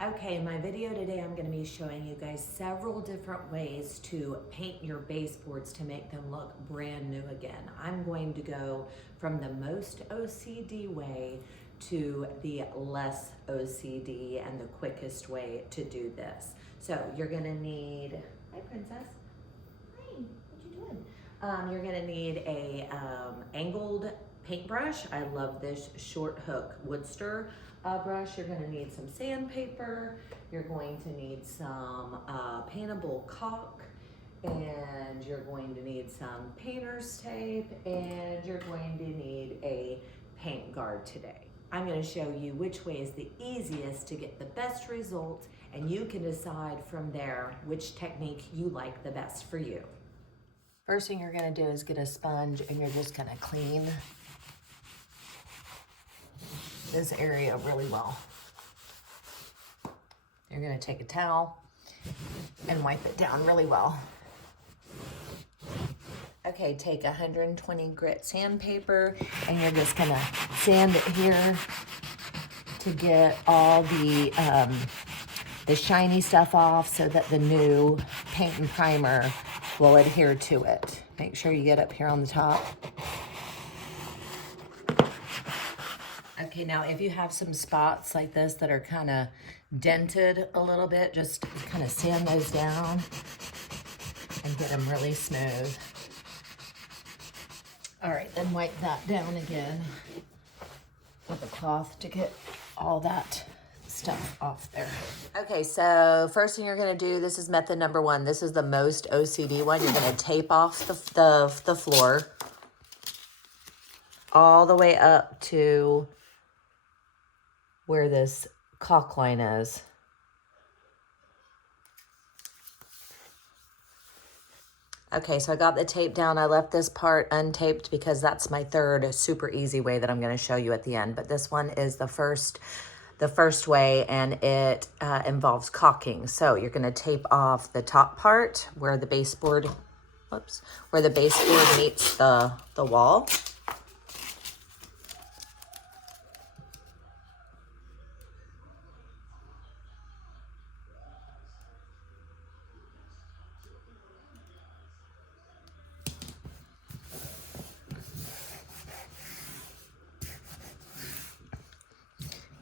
Okay, in my video today, I'm gonna be showing you guys several different ways to paint your baseboards to make them look brand new again. I'm going to go from the most OCD way to the less OCD and the quickest way to do this. So you're gonna need, hi princess. Hi, what you doing? You're gonna need a angled paintbrush. I love this short hook Woodster brush. You're gonna need some sandpaper. You're going to need some paintable caulk, and you're going to need some painter's tape, and you're going to need a paint guard today. I'm going to show you which way is the easiest to get the best results, and you can decide from there which technique you like the best for you. First thing you're going to do is get a sponge, and you're just going to clean this area really well. You're going to take a towel and wipe it down really well. Okay, take 120 grit sandpaper, and you're just going to sand it here to get all the shiny stuff off so that the new paint and primer will adhere to it. Make sure you get up here on the top. Okay, now if you have some spots like this that are kind of dented a little bit, just kind of sand those down and get them really smooth. All right, then wipe that down again with a cloth to get all that stuff off there. Okay, so first thing you're gonna do, this is method number one. This is the most OCD one. You're gonna tape off the floor all the way up to where this caulk line is. Okay, so I got the tape down. I left this part untaped because that's my third super easy way that I'm going to show you at the end. But this one is the first way, and it involves caulking. So you're going to tape off the top part where the baseboard, where the baseboard meets the wall.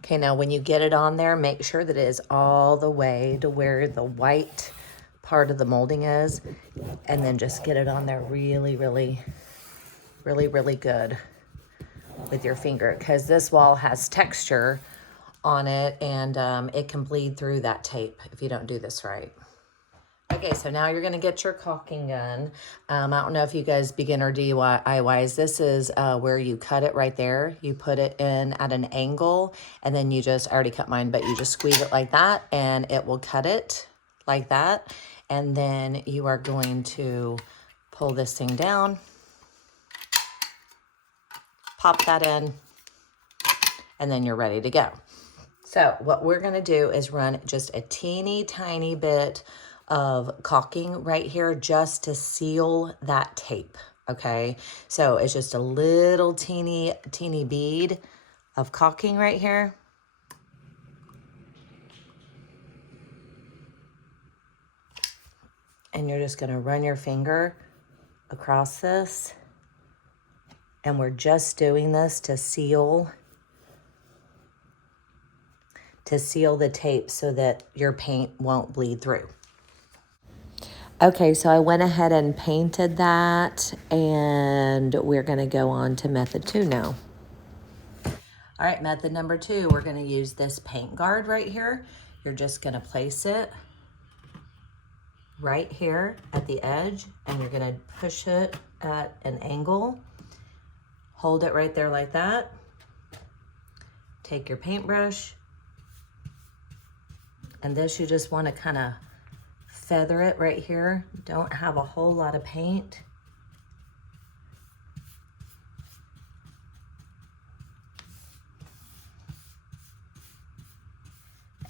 Okay, now when you get it on there, make sure that it is all the way to where the white part of the molding is, and then just get it on there really, really, really, really good with your finger, because this wall has texture on it, and it can bleed through that tape if you don't do this right. Okay, so now you're gonna get your caulking gun. I don't know if you guys beginner DIYs, this is where you cut it right there. You put it in at an angle, and then you just, I already cut mine, but you just squeeze it like that, and it will cut it like that. And then you are going to pull this thing down, pop that in, and then you're ready to go. So what we're gonna do is run just a teeny tiny bit of caulking right here just to seal that tape, okay? So it's just a little teeny bead of caulking right here. And you're just gonna run your finger across this, and we're just doing this to seal the tape so that your paint won't bleed through. Okay, so I went ahead and painted that, and we're gonna go on to method 2 now. All right, method number 2, we're gonna use this paint guard right here. You're just gonna place it right here at the edge, and you're gonna push it at an angle. Hold it right there like that. Take your paintbrush, and this you just wanna kinda feather it right here. Don't have a whole lot of paint.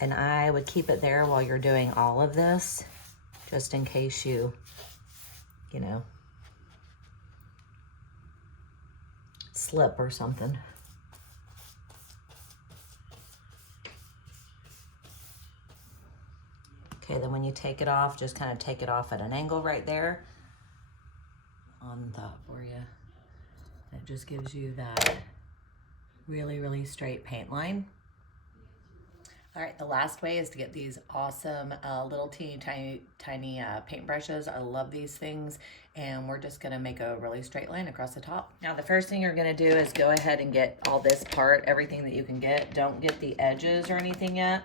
And I would keep it there while you're doing all of this, just in case you know, slip or something. Okay, then when you take it off, just kind of take it off at an angle right there on top for you. That just gives you that really, really straight paint line. All right, the last way is to get these awesome little tiny paintbrushes. I love these things, and we're just gonna make a really straight line across the top. Now, the first thing you're gonna do is go ahead and get all this part, everything that you can get. Don't get the edges or anything yet.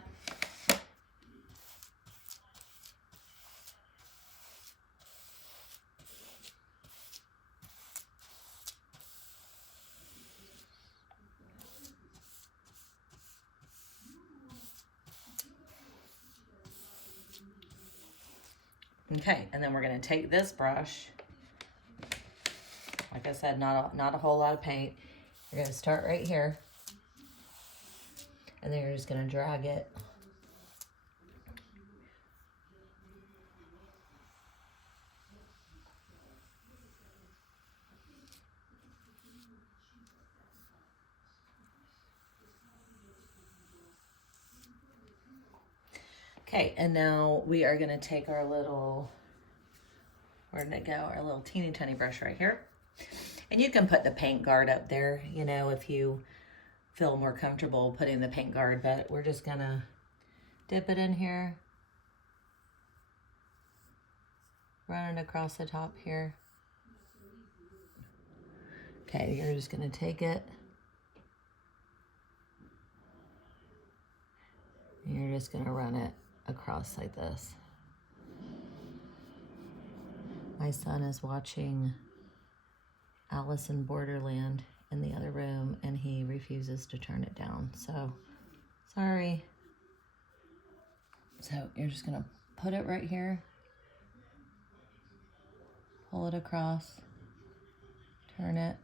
Okay, and then we're gonna take this brush. Like I said, not a whole lot of paint. You're gonna start right here, and then you're just gonna drag it. Okay, and now we are gonna take our little, where did it go? Our little teeny tiny brush right here. And you can put the paint guard up there, you know, if you feel more comfortable putting the paint guard, but we're just gonna dip it in here, run it across the top here. Okay, you're just gonna take it. And you're just gonna run it across like this. My son is watching Alice in Borderland in the other room, and he refuses to turn it down, so sorry. So you're just gonna put it right here, pull it across, turn it.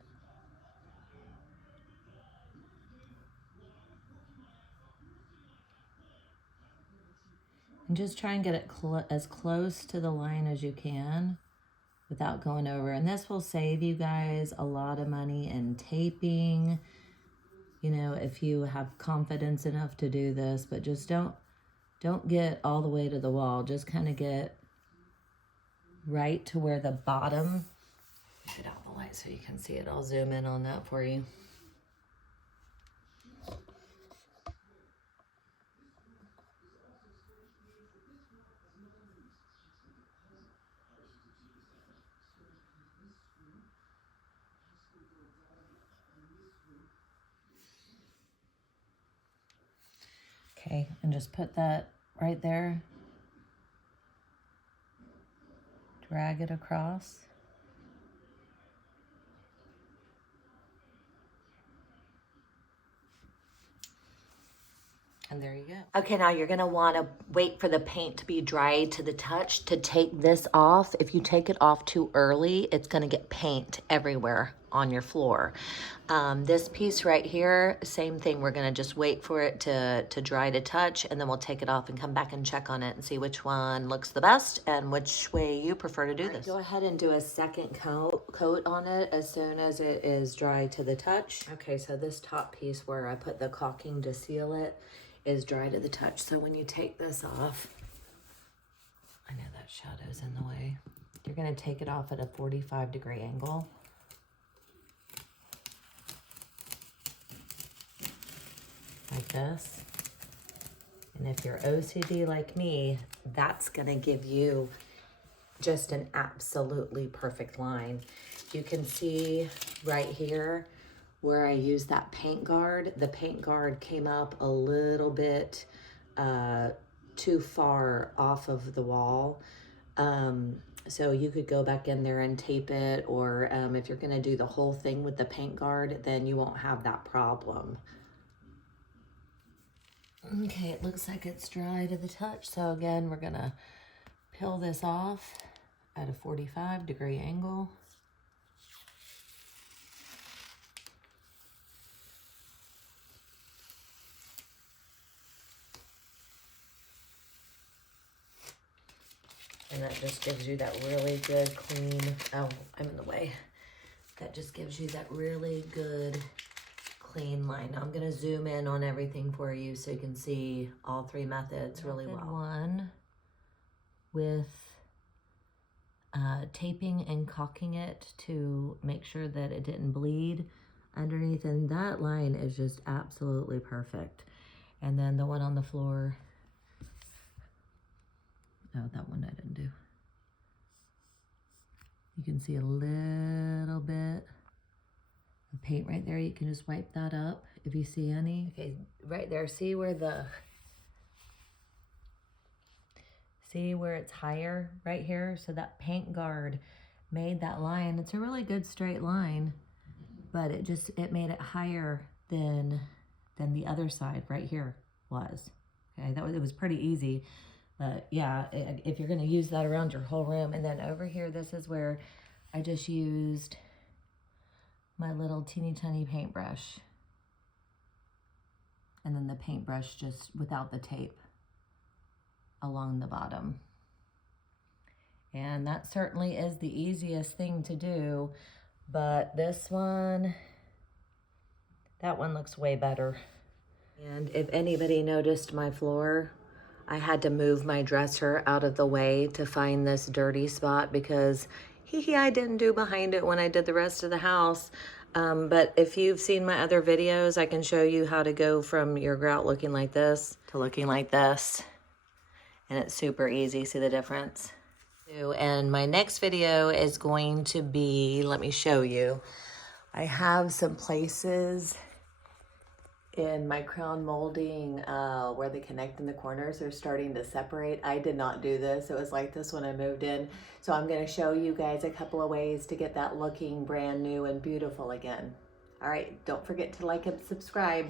And just try and get it as close to the line as you can without going over. And this will save you guys a lot of money in taping, you know, if you have confidence enough to do this, but just don't get all the way to the wall. Just kind of get right to where the bottom, get out the light so you can see it. I'll zoom in on that for you. Okay, and just put that right there. Drag it across. And there you go. Okay, now you're gonna wanna wait for the paint to be dry to the touch to take this off. If you take it off too early, it's gonna get paint everywhere on your floor. This piece right here, same thing. We're gonna just wait for it to dry to touch, and then we'll take it off and come back and check on it and see which one looks the best and which way you prefer to do this. Go ahead and do a second coat on it as soon as it is dry to the touch. Okay, so this top piece where I put the caulking to seal it is dry to the touch. So when you take this off, I know that shadow's in the way. You're gonna take it off at a 45-degree angle. Like this. And if you're OCD like me, that's gonna give you just an absolutely perfect line. You can see right here where I used that paint guard. The paint guard came up a little bit too far off of the wall. So you could go back in there and tape it, or if you're gonna do the whole thing with the paint guard, then you won't have that problem. Okay, it looks like it's dry to the touch. So again, we're gonna peel this off at a 45-degree angle. And that just gives you that really good clean, oh, I'm in the way. That just gives you that really good clean line. Now I'm gonna zoom in on everything for you so you can see all three methods really well. Method one with taping and caulking it to make sure that it didn't bleed underneath, and that line is just absolutely perfect. And then the one on the floor, oh, that one I didn't do. You can see a little bit of paint right there. You can just wipe that up if you see any. Okay, right there, see where it's higher right here? So that paint guard made that line. It's a really good straight line, but it made it higher than the other side right here was. Okay, it was pretty easy. But yeah, if you're gonna use that around your whole room. And then over here, this is where I just used my little teeny tiny paintbrush. And then the paintbrush just without the tape along the bottom. And that certainly is the easiest thing to do, but this one, that one looks way better. And if anybody noticed my floor, I had to move my dresser out of the way to find this dirty spot because I didn't do behind it when I did the rest of the house. But if you've seen my other videos, I can show you how to go from your grout looking like this to looking like this. And it's super easy, see the difference? And my next video is going to be, let me show you. I have some places in my crown molding where they connect in the corners are starting to separate. I did not do this. It was like this when I moved in. So I'm gonna show you guys a couple of ways to get that looking brand new and beautiful again. All right, don't forget to like and subscribe.